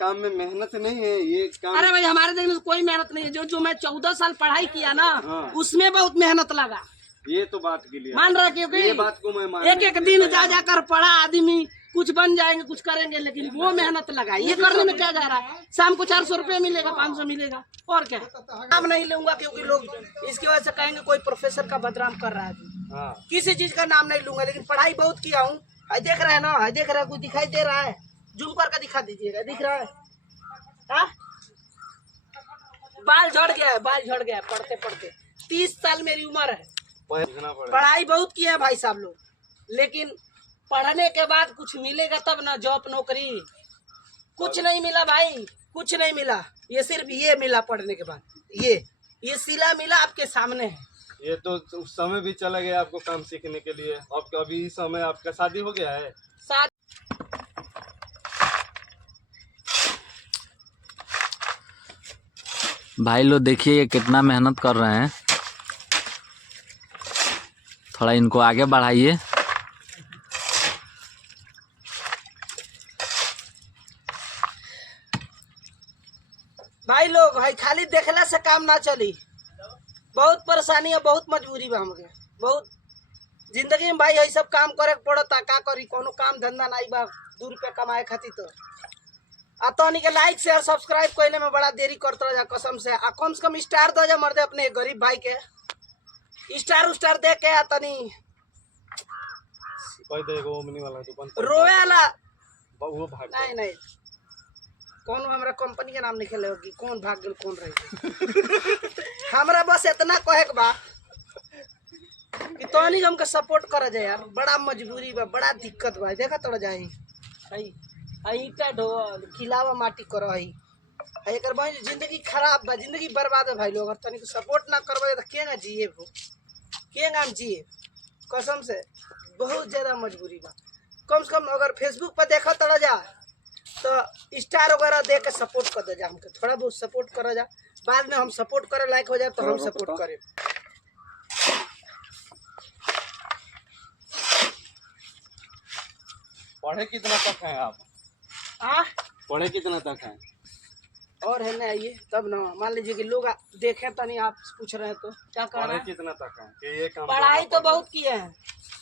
काम में मेहनत नहीं है ये काम। अरे भाई हमारे देखने में कोई मेहनत नहीं है। जो जो मैं 14 साल पढ़ाई किया ना, उसमें बहुत मेहनत लगा। ये तो बात क्लियर मान रहा, क्योंकि ये बात को मैं मान एक एक दिन जा जाकर पढ़ा आदमी, कुछ बन जाएंगे कुछ करेंगे, लेकिन वो मेहनत लगा। ये करने में क्या जा रहा है? शाम को 400 रुपये मिलेगा, 500 मिलेगा, और क्या। नाम नहीं लूंगा क्योंकि लोग इसकी वजह से कहेंगे कोई प्रोफेसर का बदनाम कर रहा है। किसी चीज का नाम नहीं लूंगा, लेकिन पढ़ाई बहुत किया हूँ। देख रहे हैं ना, देख रहा है, कुछ दिखाई दे रहा है? जूम करके दिखा दीजिएगा, दिख रहा है? बाल झड़ गया है, बाल झड़ गया है पढ़ते पढ़ते। 30 साल मेरी उम्र है। पढ़ाई बहुत किया है भाई साहब लोग, लेकिन पढ़ने के बाद कुछ मिलेगा तब ना, जॉब नौकरी कुछ नहीं मिला भाई, कुछ नहीं मिला। ये सिर्फ ये मिला पढ़ने के बाद, ये सिला मिला आपके सामने है। ये तो उस समय भी चला गया आपको काम सीखने के लिए। अब अभी इस समय आपका शादी हो गया है? भाई लोग देखिए ये कितना मेहनत कर रहे हैं, थोड़ा इनको आगे बढ़ाइए। भाई लोग भाई खाली देखला से काम ना चली, बहुत परेशानी है, बहुत मजबूरी बा हमके, बहुत जिंदगी में भाई यही सब काम करे पड़ता। का करी, कोनो काम धंधा नहीं बा 2 रुपया कमाए खातिर। तो अतनी के लाइक शेयर सब्सक्राइब करने में बड़ा देरी करता जा कसम से। कम से कम स्टार दो जा मर्दे अपने गरीब भाई के, स्टार दे के अतनी रोवे वाला नहीं कौन हमारा कंपनी के नाम नहीं खेले होगी, कौन भाग गल कौन रही। हमरा बस इतना कहे के बा कि तोनी हमके सपोर्ट कर जाए यार, बड़ा मजबूरी बा, बड़ा दिक्कत बा। देखा तोड़ जाए ईटा ढो खिलावा माटी करो एक जिंदगी खराब बा, जिंदगी बर्बाद है भाई लोग। अगर तनिक सपोर्ट ना करवाए तो के ना जिए वो, के नाम जिए कसम से। बहुत ज्यादा मजबूरी बा। कम से कम अगर फेसबुक पर देखा तड़ा जा तो स्टार वगैरह दे के सपोर्ट कर दे जा, हमके थोड़ा बहुत सपोर्ट करा जा। बाद में हम सपोर्ट करे लायक हो जाए तो हम सपोर्ट करें। पढ़े कितना तक है आप? पढ़े कितना तक है? और है ना, आइए तब ना। मान लीजिए कि लोग देखे तो नहीं, आप पूछ रहे हैं तो क्या कर रहे हैं? कितना तक है कि ये काम? पढ़ाई तो बहुत किए हैं,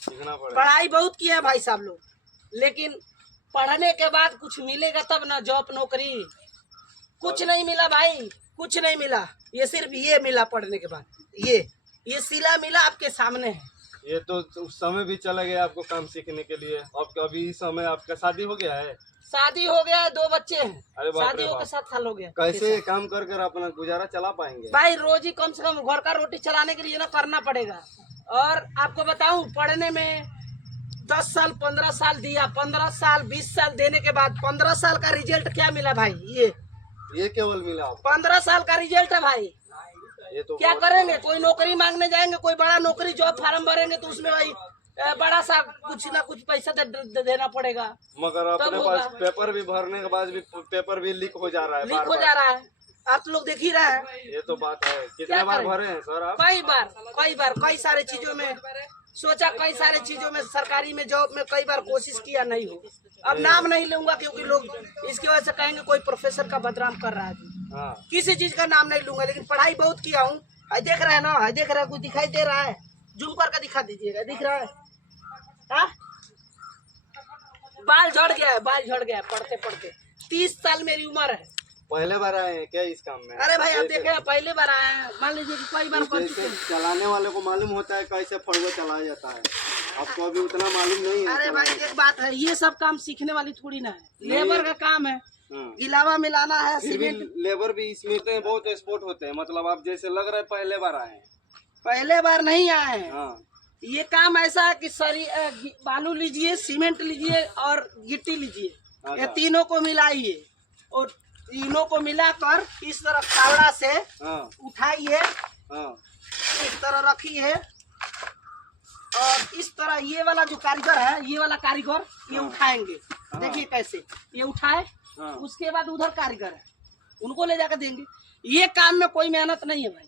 पढ़ाई बहुत किया है भाई साहब लोग, लेकिन पढ़ने के बाद कुछ मिलेगा तब ना, जॉब नौकरी कुछ नहीं मिला भाई, कुछ नहीं मिला। ये सिर्फ ये मिला पढ़ने के बाद, ये सिला मिला आपके सामने है। ये तो उस समय भी चला गया आपको काम सीखने के लिए। अब अभी इस समय आपका शादी हो गया है? शादी हो गया है, 2 बच्चे हैं। शादी होकर 7 साल हो गया। कैसे काम कर कर अपना गुजारा चला पाएंगे भाई? रोज ही कम से कम घर का रोटी चलाने के लिए ना करना पड़ेगा। और आपको बताऊं, पढ़ने में 10 साल 15 साल दिया, 15 साल 20 साल देने के बाद 15 साल का रिजल्ट क्या मिला भाई? ये केवल मिला 15 साल का रिजल्ट है भाई। ये तो क्या करेंगे? कोई नौकरी मांगने जाएंगे, कोई बड़ा नौकरी जॉब फार्म भरेंगे तो उसमें भाई बड़ा सा कुछ ना कुछ पैसा देना पड़ेगा। मगर अपने पास पेपर भी भरने के बाद भी पेपर भी लीक हो जा रहा है, लीक हो जा रहा है। आप लोग देख ही रहे हैं। ये तो बात है। कितने बार भरे हैं सर आप? कई बार कई सारे चीजों में सोचा, कई सारे चीजों में सरकारी में जॉब में कई बार कोशिश किया, नहीं हो। अब नाम नहीं लूंगा क्योंकि लोग इसकी वजह से कहेंगे कोई प्रोफेसर का बदनाम कर रहा है। किसी चीज का नाम नहीं लूंगा, लेकिन पढ़ाई बहुत किया हूँ। देख रहे हैं ना, देख रहे हैं, कुछ दिखाई दे रहा है? जूम करके दिखा दीजिएगा, दिख रहा है? बाल झड़ गया है, बाल झड़ गया है पढ़ते पढ़ते। 30 साल मेरी उम्र है। पहले बार आए हैं क्या इस काम में? अरे भाई आप देखे पहले बार आए हैं। मान लीजिए कि कई बार कर चुके हैं। चलाने वाले को मालूम होता है कैसे फड़वा चलाया जाता है, आपको अभी उतना मालूम नहीं है। अरे भाई एक बात है, ये सब काम सीखने वाली थोड़ी ना है, लेबर का काम है। गिलावा मिलाना है, सीमेंट। लेबर भी इसमें तो बहुत एक्सपोर्ट होते हैं। मतलब आप जैसे लग रहा है पहले बार आए हैं। पहले बार नहीं आए हैं। ये काम ऐसा है कि बालू लीजिए, सीमेंट लीजिए और गिट्टी लीजिए, ये तीनों को मिलाइए और तीनों को मिलाकर इस तरह फावड़ा से उठाइए, इस तरह रखिए और इस तरह ये वाला जो कारीगर है, ये वाला कारीगर ये उठाएंगे। देखिए कैसे ये उठाए, उसके बाद उधर कारीगर है, उनको ले जाकर देंगे। ये काम में कोई मेहनत नहीं है भाई,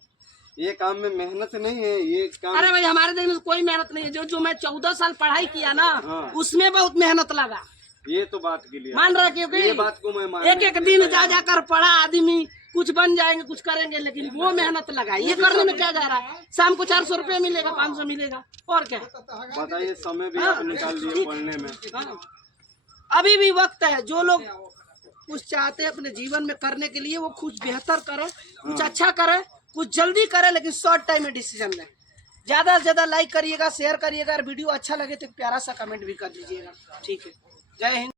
ये काम में मेहनत नहीं है ये काम। अरे भाई हमारे देखने में कोई मेहनत नहीं है। जो जो मैं 14 साल पढ़ाई किया ना, उसमें बहुत मेहनत लगा। ये तो बात के लिए मान रहा क्योंकि ये बात को मैं मान एक एक दिन जा जाकर पढ़ा आदमी कुछ बन जाएंगे कुछ करेंगे, लेकिन वो मेहनत लगाए ये करने में क्या जा रहा है। शाम को 400 रुपये मिलेगा, 500 मिलेगा, और क्या। बताइए, समय भी आप निकाल दिए पढ़ने में। हाँ। अभी भी वक्त है, जो लोग कुछ चाहते हैं अपने जीवन में करने के लिए वो कुछ बेहतर करे, कुछ अच्छा करे, कुछ जल्दी करे, लेकिन शॉर्ट टाइम में डिसीजन लें। ज्यादा से ज्यादा लाइक करिएगा, शेयर करिएगा, और वीडियो अच्छा लगे तो प्यारा सा कमेंट भी कर दीजिएगा। ठीक है, जय हिंद।